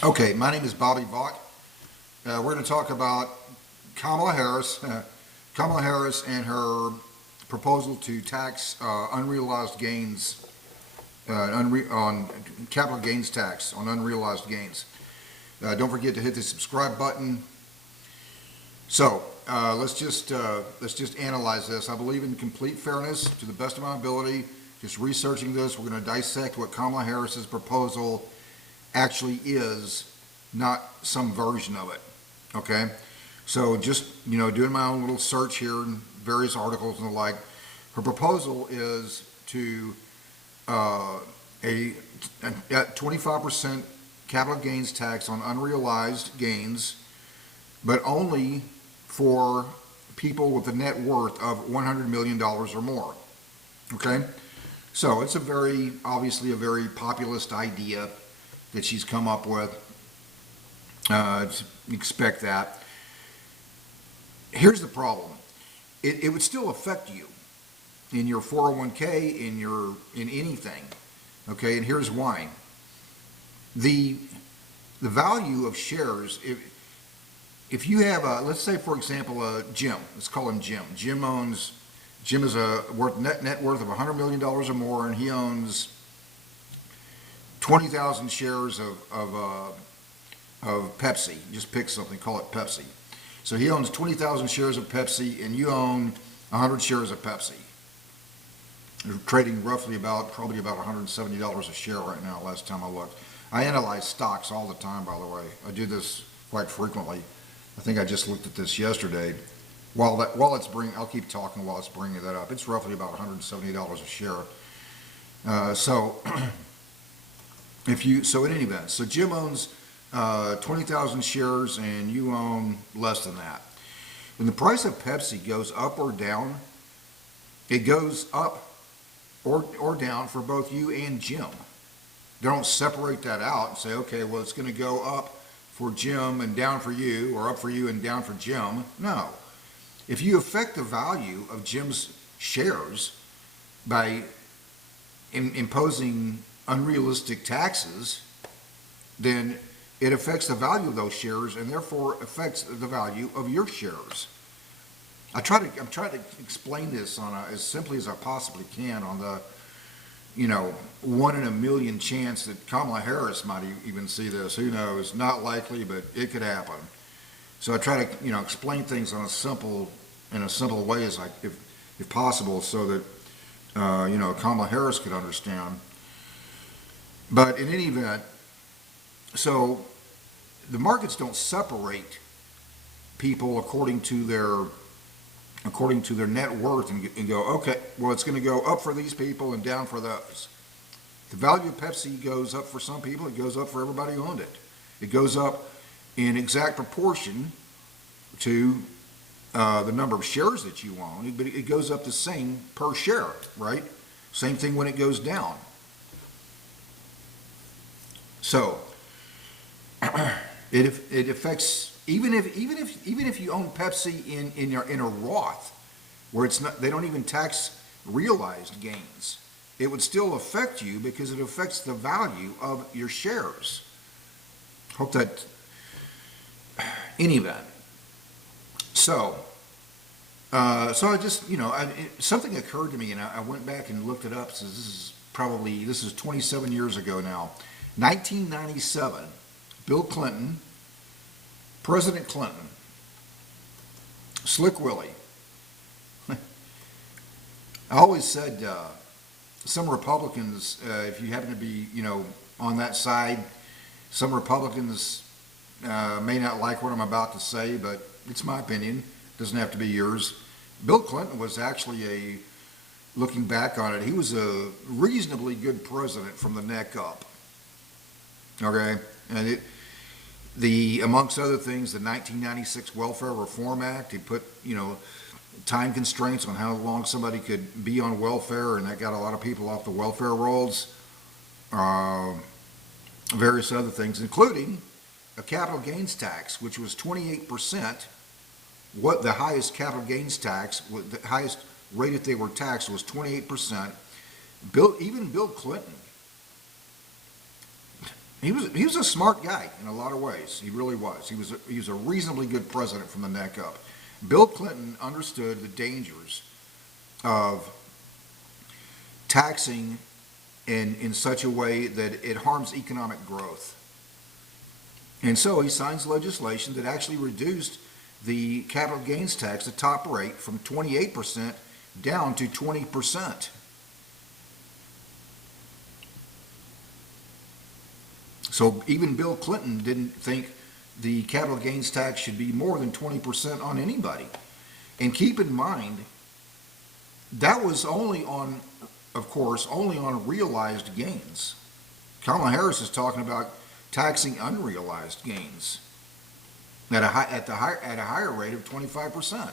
Okay, my name is Bobby Vaught. We're going to talk about Kamala Harris, Kamala Harris and her proposal to tax unrealized gains on capital gains tax on unrealized gains. Don't forget to hit the subscribe button. So let's just analyze this. I believe in complete fairness to the best of my ability. Just researching this, we're going to dissect what Kamala Harris's proposal actually is, not some version of it. Okay, so just doing my own little search here in various articles and the like. Her proposal is to a 25% capital gains tax on unrealized gains, but only for people with a net worth of $100 million or more. Okay, so it's obviously a very populist idea that she's come up with. Expect that. Here's the problem. It would still affect you in your 401k, in anything. Okay, and here's why. The value of shares, if you have let's say for example Jim, let's call him Jim. Jim is a net worth of $100 million or more, and he owns 20,000 shares of Pepsi. Just pick something, call it Pepsi. So he owns 20,000 shares of Pepsi, and you own 100 shares of Pepsi. They're trading probably about $170 a share right now, last time I looked. I analyze stocks all the time, by the way. I do this quite frequently. I think I just looked at this yesterday. I'll keep talking while it's bringing that up. It's roughly about $170 a share. So in any event, so Jim owns 20,000 shares and you own less than that. When the price of Pepsi goes up or down, it goes up or down for both you and Jim. They don't separate that out and say, okay, well, it's going to go up for Jim and down for you, or up for you and down for Jim. No. If you affect the value of Jim's shares by imposing unrealistic taxes, then it affects the value of those shares and therefore affects the value of your shares. I'm trying to explain this as simply as I possibly can on the 1 in a million chance that Kamala Harris might even see this. Who knows? Not likely, but it could happen. So I try to explain things in a simple way as if possible, so that Kamala Harris could understand. But in any event, so the markets don't separate people according to their net worth and go, okay, well, it's going to go up for these people and down for those. The value of Pepsi goes up for some people. It goes up for everybody who owned it. It goes up in exact proportion to the number of shares that you own, but it goes up the same per share, right? Same thing when it goes down. So it affects even if you own Pepsi in a Roth, where they don't even tax realized gains. It would still affect you because it affects the value of your shares. Hope that. In any event, so I just something occurred to me, and I went back and looked it up. So this is 27 years ago now. 1997, Bill Clinton, President Clinton, Slick Willie. I always said some Republicans, if you happen to be on that side, some Republicans may not like what I'm about to say, but it's my opinion. It doesn't have to be yours. Bill Clinton was actually looking back on it, he was a reasonably good president from the neck up. Okay, and amongst other things, the 1996 Welfare Reform Act, he put, time constraints on how long somebody could be on welfare, and that got a lot of people off the welfare rolls. Various other things, including a capital gains tax, which was 28%. What the highest capital gains tax, the highest rate that they were taxed was 28%. Even Bill Clinton he was a smart guy in a lot of ways. He really was. He was a reasonably good president from the neck up. Bill Clinton understood the dangers of taxing in such a way that it harms economic growth. And so he signs legislation that actually reduced the capital gains tax, the top rate, from 28% down to 20%. So even Bill Clinton didn't think the capital gains tax should be more than 20% on anybody. And keep in mind, that was only on, of course, only on realized gains. Kamala Harris is talking about taxing unrealized gains at a higher rate of 25%.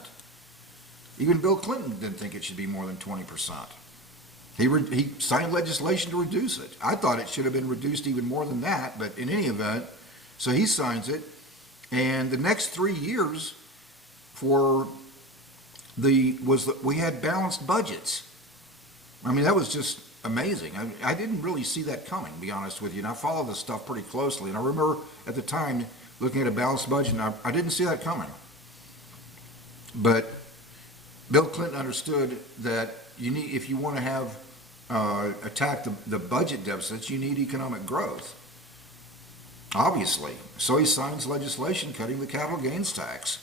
Even Bill Clinton didn't think it should be more than 20%. He signed legislation to reduce it. I thought it should have been reduced even more than that, but in any event, so he signs it, and the next 3 years we had balanced budgets. I mean, that was just amazing. I didn't really see that coming, to be honest with you, and I follow this stuff pretty closely, and I remember at the time looking at a balanced budget, and I didn't see that coming. But Bill Clinton understood that if you want to have attack the budget deficits, you need economic growth, obviously. So he signs legislation cutting the capital gains tax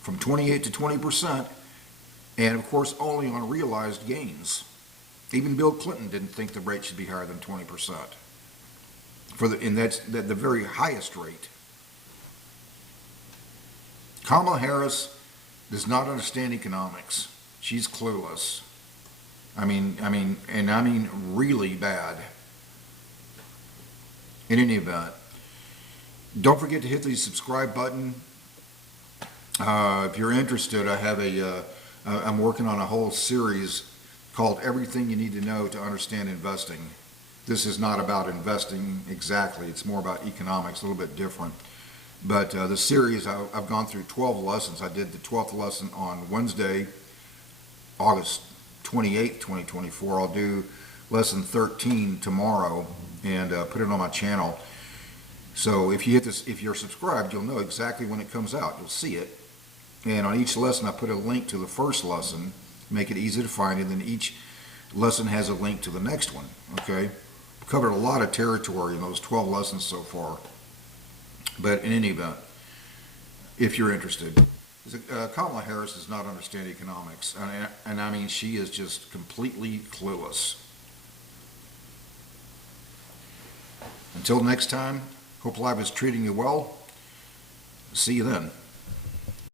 from 28 to 20%, and of course only on realized gains. Even Bill Clinton didn't think the rate should be higher than 20%. And that's the very highest rate. Kamala Harris does not understand economics. She's clueless. I mean really bad. In any event, don't forget to hit the subscribe button. If you're interested, I have I'm working on a whole series called Everything You Need to Know to Understand Investing. This is not about investing exactly. It's more about economics, a little bit different. But the series, I've gone through 12 lessons. I did the 12th lesson on Wednesday, August 28th, 2024. I'll do lesson 13 tomorrow and put it on my channel. So if you hit this, if you're subscribed, you'll know exactly when it comes out. You'll see it. And on each lesson, I put a link to the first lesson, make it easy to find, and then each lesson has a link to the next one. Okay? Covered a lot of territory in those 12 lessons so far. But in any event, if you're interested, Kamala Harris does not understand economics, and I mean, she is just completely clueless. Until next time, hope life is treating you well. See you then.